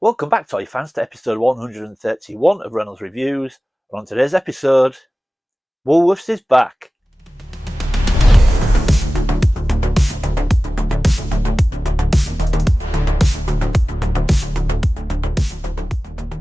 Welcome back, toy fans, to episode 131 of Reynolds Reviews. And on today's episode, Woolworths is back.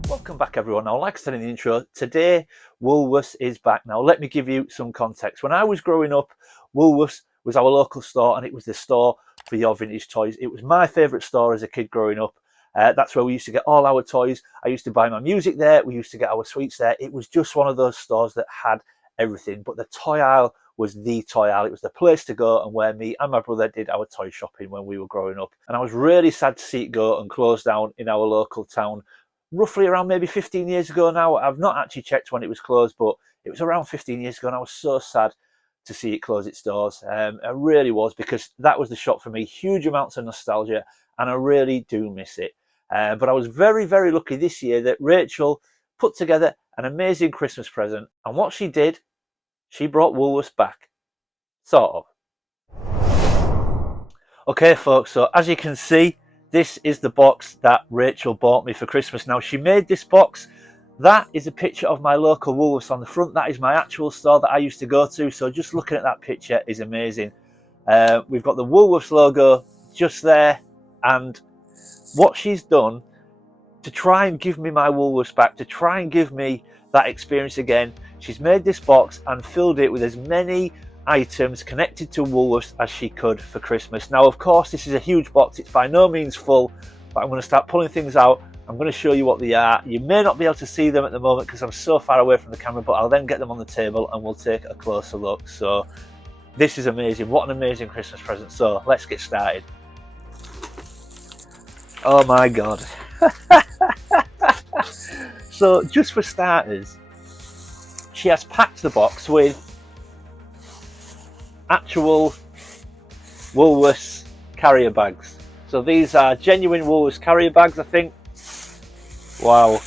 Welcome back, everyone. Now, like I said in the intro, today Woolworths is back. Now, let me give you some context. When I was growing up, Woolworths was our local store, and it was the store for your vintage toys. It was my favourite store as a kid growing up. That's where we used to get all our toys. I used to buy my music there. We used to get our sweets there. It was just one of those stores that had everything. But the toy aisle was the toy aisle. It was the place to go and where me and my brother did our toy shopping when we were growing up. And I was really sad to see it go and close down in our local town. Roughly around maybe 15 years ago now. I've not actually checked when it was closed, but it was around 15 years ago, and I was so sad to see it close its doors. I really was, because that was the shop for me. Huge amounts of nostalgia, and I really do miss it. But I was very, very lucky this year that Rachel put together an amazing Christmas present. And what she did, she brought Woolworths back. Sort of. Okay, folks, so as you can see, this is the box that Rachel bought me for Christmas. Now, she made this box. That is a picture of my local Woolworths on the front. That is my actual store that I used to go to. So just looking at that picture is amazing. We've got the Woolworths logo just there. And what she's done to try and give me my Woolworths back, to try and give me that experience again, she's made this box and filled it with as many items connected to Woolworths as she could for Christmas. Now, of course, this is a huge box. It's by no means full, but I'm going to start pulling things out. I'm going to show you what they are. You may not be able to see them at the moment because I'm so far away from the camera, but I'll then get them on the table and we'll take a closer look. So this is amazing. What an amazing Christmas present. So let's get started. Oh my God. So just for starters, she has packed the box with actual Woolworths carrier bags. So these are genuine Woolworths carrier bags, I think. Wow.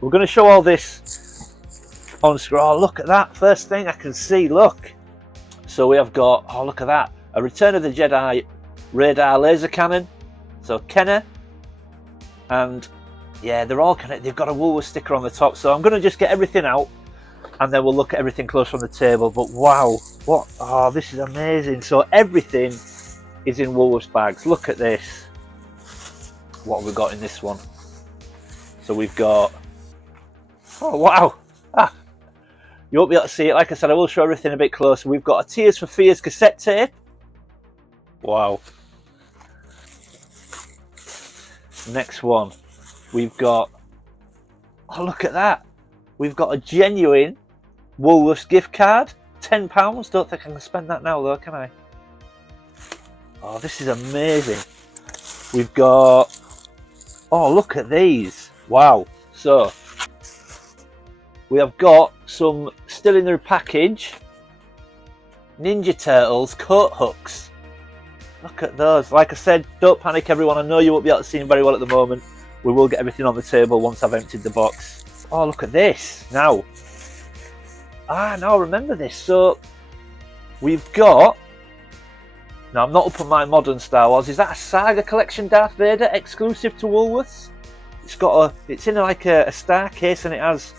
We're going to show all this on screen. Oh, look at that. First thing I can see, look. So we have got, oh, look at that. A Return of the Jedi radar laser cannon. So Kenner. And yeah, they're all connected. They've got a Woolworths sticker on the top. So I'm going to just get everything out and then we'll look at everything close from the table. But wow, what? Oh, this is amazing. So everything is in Woolworths bags. Look at this. What have we got in this one? So we've got, oh wow, you won't be able to see it. Like I said, I will show everything a bit closer. We've got a Tears for Fears cassette tape. Wow. Next one, we've got, oh look at that. We've got a genuine Woolworths gift card, £10. Don't think I can spend that now though, can I? Oh, this is amazing. We've got, oh look at these. Wow. So we have got some still in their package Ninja Turtles coat hooks. Look at those. Like I said, don't panic everyone. I know you won't be able to see them very well at the moment. We will get everything on the table once I've emptied the box. Oh, look at this. Now I remember this. So we've got, now I'm not up on my modern Star Wars. Is that a Saga Collection Darth Vader exclusive to Woolworths? It's in like a star case and it has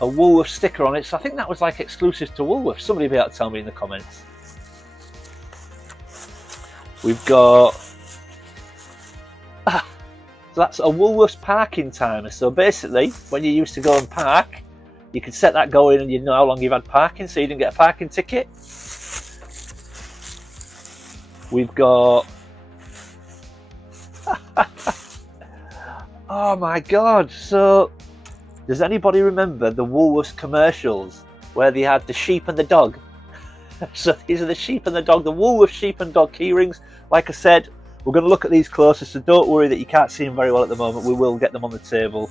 a Woolworths sticker on it. So I think that was like exclusive to Woolworths. Somebody will be able to tell me in the comments. We've got, so that's a Woolworths parking timer. So basically, when you used to go and park, you could set that going and you'd know how long you've had parking, so you didn't get a parking ticket. We've got, oh my God. So does anybody remember the Woolworths commercials where they had the sheep and the dog? So these are the sheep and the dog, the Woolworths sheep and dog key rings. Like I said, we're going to look at these closer, so don't worry that you can't see them very well at the moment. We will get them on the table.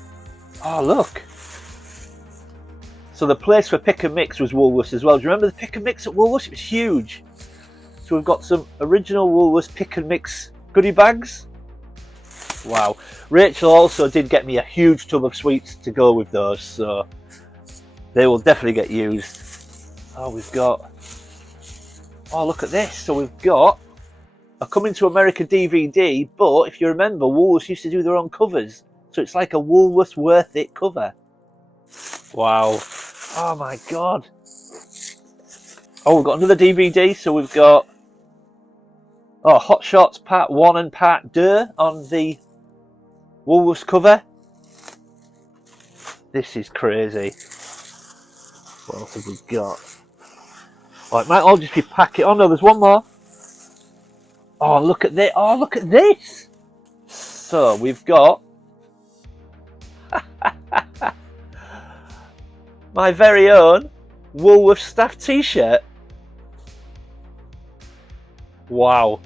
Oh, look. So the place for pick and mix was Woolworths as well. Do you remember the pick and mix at Woolworths? It was huge. So we've got some original Woolworths pick and mix goodie bags. Wow. Rachel also did get me a huge tub of sweets to go with those, so they will definitely get used. Oh, we've got, oh look at this. So we've got a Coming to America DVD, but if you remember, Woolworths used to do their own covers. So it's like a Woolworths Worth It cover. Wow. Oh my God. Oh, we've got another DVD. So we've got Hot Shots Part 1 and Part 2 on the Woolworths cover. This is crazy. What else have we got? Oh, it might all just be packet. Oh no, there's one more. Oh, look at this. Oh, look at this. So we've got my very own Woolworths staff t-shirt. Wow.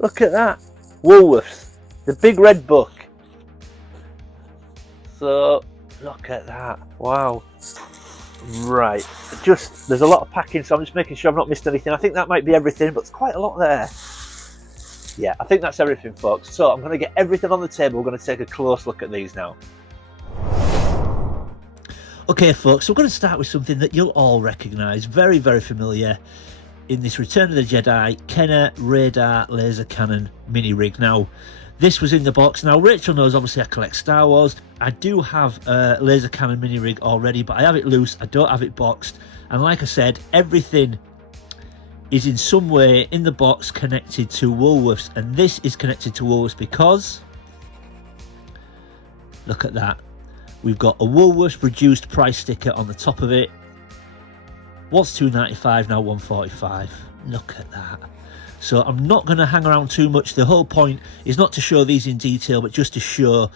Look at that. Woolworths. The big red book. So, look at that. Wow. Right. There's a lot of packing, so I'm just making sure I've not missed anything. I think that might be everything, but it's quite a lot there. Yeah, I think that's everything, folks. So I'm going to get everything on the table. We're going to take a close look at these now. Okay, folks, so we're going to start with something that you'll all recognise. Very, very familiar in this Return of the Jedi Kenner Radar Laser Cannon mini rig. Now, this was in the box. Now, Rachel knows, obviously, I collect Star Wars. I do have a laser cannon mini rig already, but I have it loose. I don't have it boxed. And like I said, everything is in some way in the box connected to Woolworths. And this is connected to Woolworths because, look at that. We've got a Woolworths reduced price sticker on the top of it. Was $2.95, now $1.45. Look at that. So I'm not going to hang around too much. The whole point is not to show these in detail, but just to show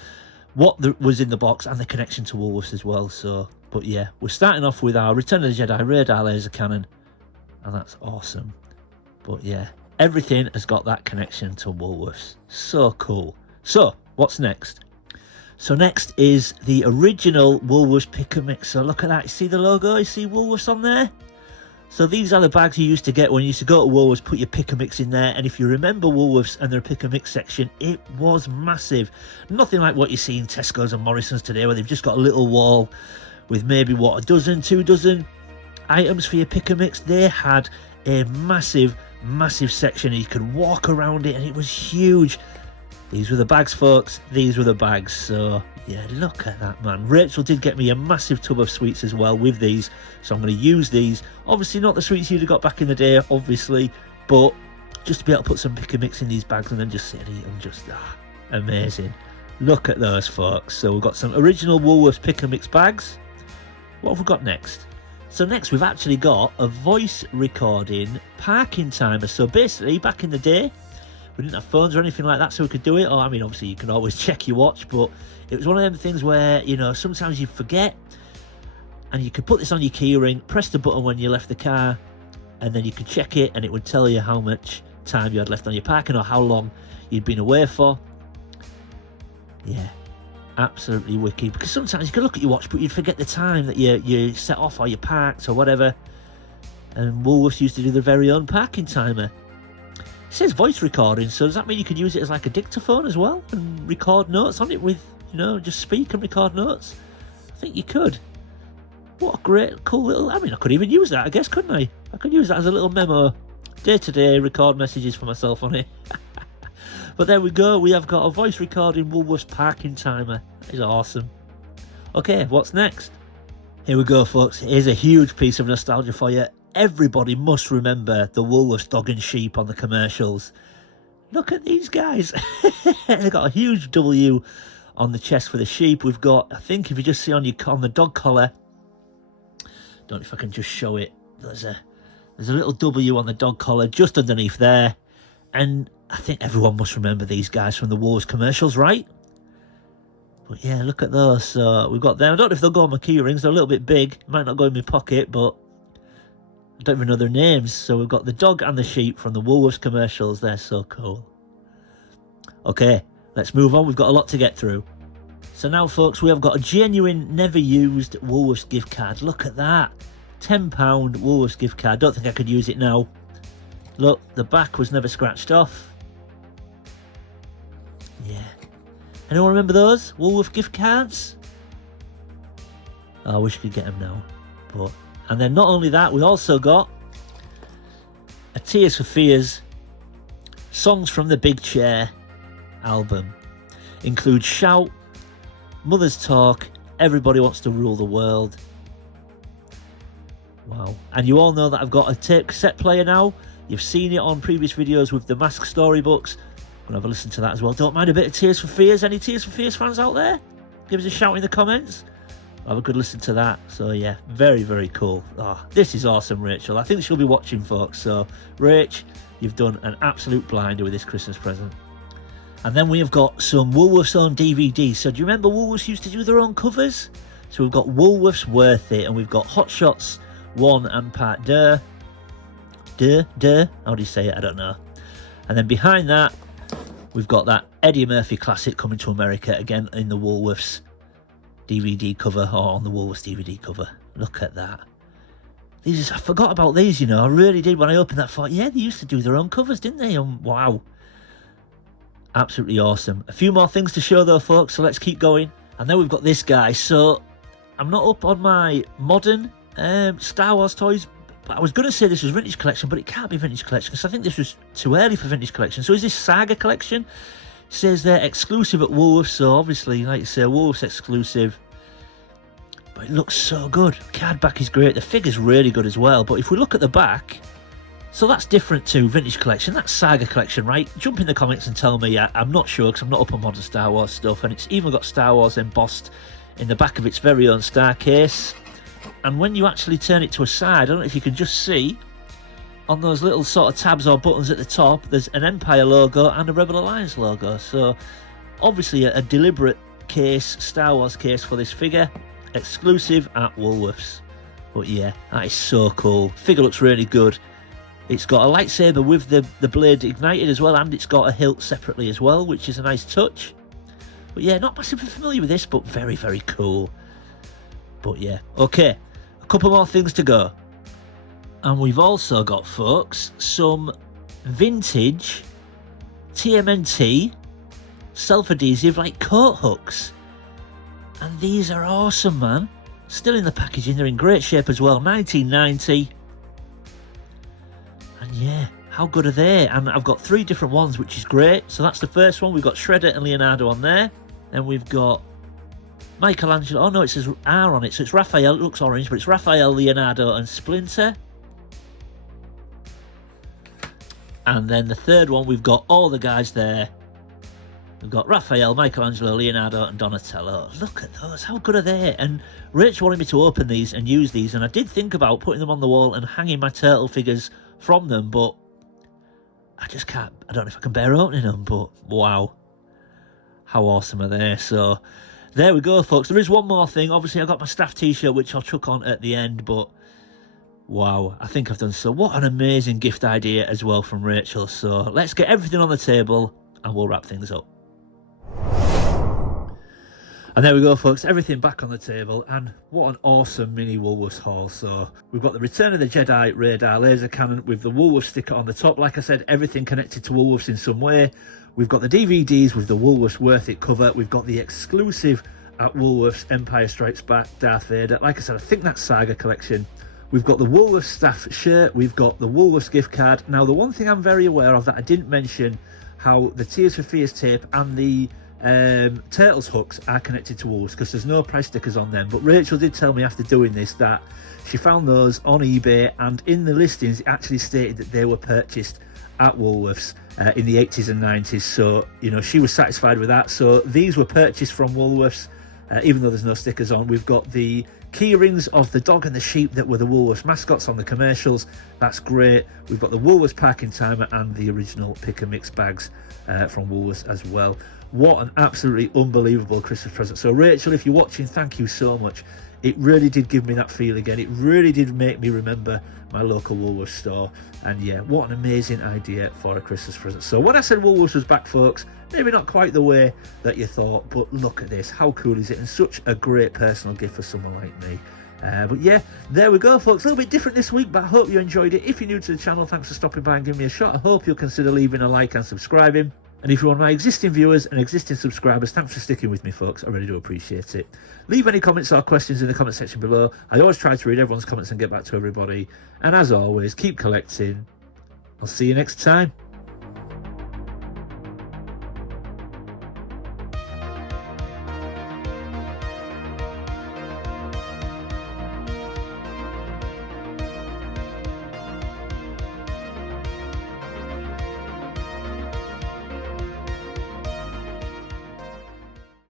what was in the box and the connection to Woolworths as well. So, but yeah, we're starting off with our Return of the Jedi Radar Laser Cannon, and that's awesome. But yeah, everything has got that connection to Woolworths. So cool. So, what's next? So next is the original Woolworths Pick and Mix. So look at that. You see the logo? You see Woolworths on there? So these are the bags you used to get when you used to go to Woolworths, put your pick and mix in there. And if you remember Woolworths and their pick and mix section, it was massive. Nothing like what you see in Tesco's and Morrison's today, where they've just got a little wall with maybe, what, a dozen, 2 dozen items for your pick and mix. They had a massive, massive section, and you could walk around it, and it was huge. These were the bags, folks. These were the bags. So, yeah, look at that, man. Rachel did get me a massive tub of sweets as well with these. So I'm going to use these. Obviously, not the sweets you'd have got back in the day, obviously. But just to be able to put some pick and mix in these bags and then just sit and eat them. Just, amazing. Look at those, folks. So we've got some original Woolworths pick and mix bags. What have we got next? So next, we've actually got a voice recording parking timer. So basically, back in the day, we didn't have phones or anything like that, so we could do it. Or, I mean, obviously, you can always check your watch, but it was one of them things where, you know, sometimes you forget, and you could put this on your keyring, press the button when you left the car, and then you could check it, and it would tell you how much time you had left on your parking or how long you'd been away for. Yeah, absolutely wicked. Because sometimes you could look at your watch, but you'd forget the time that you set off or you parked or whatever. And Woolworths used to do their very own parking timer. It says voice recording, so does that mean you could use it as like a dictaphone as well and record notes on it with, you know, just speak and record notes? I think you could. What a great, cool little, I mean, I could even use that, I guess, couldn't I? I could use that as a little memo. Day-to-day, record messages for myself on it. But there we go, we have got a voice recording Woolworths parking timer. That is awesome. Okay, what's next? Here we go, folks. Here's a huge piece of nostalgia for you. Everybody must remember the Woolworths dog and sheep on the commercials. Look at these guys. They've got a huge W on the chest for the sheep. We've got, I think, if you just see on the dog collar, don't know if I can just show it. There's a little W on the dog collar just underneath there. And I think everyone must remember these guys from the Woolworths commercials, right? But yeah, look at those. So we've got them. I don't know if they'll go on my key rings. They're a little bit big. Might not go in my pocket, but I don't even know their names. So we've got the dog and the sheep from the Woolworths commercials. They're so cool. Okay, let's move on. We've got a lot to get through. So now, folks, we have got a genuine, never used Woolworths gift card. Look at that. £10 Woolworths gift card. Don't think I could use it now. Look, the back was never scratched off. Yeah. Anyone remember those Woolworths gift cards? Oh, I wish I could get them now. But, and then not only that, we also got a Tears for Fears Songs from the Big Chair album. Includes Shout, Mother's Talk, Everybody Wants to Rule the World. Wow. And you all know that I've got a tape cassette player now. You've seen it on previous videos with the Mask storybooks. I'm going to have a listen to that as well. Don't mind a bit of Tears for Fears. Any Tears for Fears fans out there? Give us a shout in the comments. I'll have a good listen to that. So yeah, very, very cool. Oh, this is awesome, Rachel. I think she'll be watching, folks. So, Rach, you've done an absolute blinder with this Christmas present. And then we have got some Woolworths own DVDs. So do you remember Woolworths used to do their own covers? So we've got Woolworths Worth It, and we've got Hot Shots 1 and Part 2. How do you say it? I don't know. And then behind that, we've got that Eddie Murphy classic Coming to America, again in the Woolworths DVD cover, or on the Woolworths DVD cover. Look at that. These, I forgot about these, you know. I really did. When I opened that, I thought, yeah, they used to do their own covers, didn't they? Wow. Absolutely awesome. A few more things to show though, folks, so let's keep going. And then we've got this guy. So I'm not up on my modern Star Wars toys. I was going to say this was vintage collection, but it can't be vintage collection because I think this was too early for vintage collection. So is this Saga collection? It says they're exclusive at Woolworths, so obviously, like you say, Woolworths exclusive. But it looks so good. Card back is great. The figure's really good as well. But if we look at the back, so that's different to vintage collection. That's Saga collection, right? Jump in the comments and tell me. I'm not sure because I'm not up on modern Star Wars stuff. And it's even got Star Wars embossed in the back of its very own star case. And when you actually turn it to a side, I don't know if you can just see on those little sort of tabs or buttons at the top, there's an Empire logo and a Rebel Alliance logo. So obviously a deliberate case, Star Wars case for this figure, exclusive at Woolworths. But yeah, that is so cool. Figure looks really good. It's got a lightsaber with the blade ignited as well, and it's got a hilt separately as well, which is a nice touch. But yeah, not massively familiar with this, but very, very cool. But yeah, okay, a couple more things to go. And we've also got, folks, some vintage TMNT self-adhesive like coat hooks. And these are awesome, man. Still in the packaging, they're in great shape as well. 1990. And yeah, how good are they? And I've got 3 different ones, which is great. So that's the first one. We've got Shredder and Leonardo on there. Then we've got Michelangelo. Oh no, it says R on it, so it's Raphael. It looks orange, but it's Raphael, Leonardo and Splinter. And then the third one, we've got all the guys there. We've got Raphael, Michelangelo, Leonardo and Donatello. Look at those, how good are they? And Rach wanted me to open these and use these, and I did think about putting them on the wall and hanging my turtle figures from them, but I just can't. I don't know if I can bear opening them, but wow. How awesome are they? So there we go, folks. There is one more thing. Obviously, I got my staff t-shirt, which I'll chuck on at the end, but wow, I think I've done so. What an amazing gift idea as well from Rachel. So let's get everything on the table and we'll wrap things up. And there we go, folks, everything back on the table, and what an awesome mini Woolworths haul. So we've got the Return of the Jedi radar laser cannon with the Woolworths sticker on the top. Like I said, everything connected to Woolworths in some way. We've got the DVDs with the Woolworths Worth It cover. We've got the exclusive at Woolworths Empire Strikes Back Darth Vader. Like I said, I think that's Saga collection. We've got the Woolworths staff shirt. We've got the Woolworths gift card. Now, the one thing I'm very aware of that I didn't mention, how the Tears for Fears tape and the Turtles hooks are connected to Woolworths, because there's no price stickers on them. But Rachel did tell me after doing this that she found those on eBay, and in the listings it actually stated that they were purchased at Woolworths in the 80s and 90s. So, you know, she was satisfied with that. So these were purchased from Woolworths, even though there's no stickers on. We've got the key rings of the dog and the sheep that were the Woolworths mascots on the commercials. That's great. We've got the Woolworths parking timer and the original pick and mix bags from Woolworths as well. What an absolutely unbelievable Christmas present. So Rachel, if you're watching, thank you so much. It really did give me that feel again. It really did make me remember my local Woolworths store. And yeah, what an amazing idea for a Christmas present. So when I said Woolworths was back, folks, maybe not quite the way that you thought, but look at this. How cool is it? And such a great personal gift for someone like me. But yeah, there we go, folks. A little bit different this week, but I hope you enjoyed it. If you're new to the channel, thanks for stopping by and giving me a shot. I hope you'll consider leaving a like and subscribing. And if you're one of my existing viewers and existing subscribers, thanks for sticking with me, folks. I really do appreciate it. Leave any comments or questions in the comment section below. I always try to read everyone's comments and get back to everybody. And as always, keep collecting. I'll see you next time.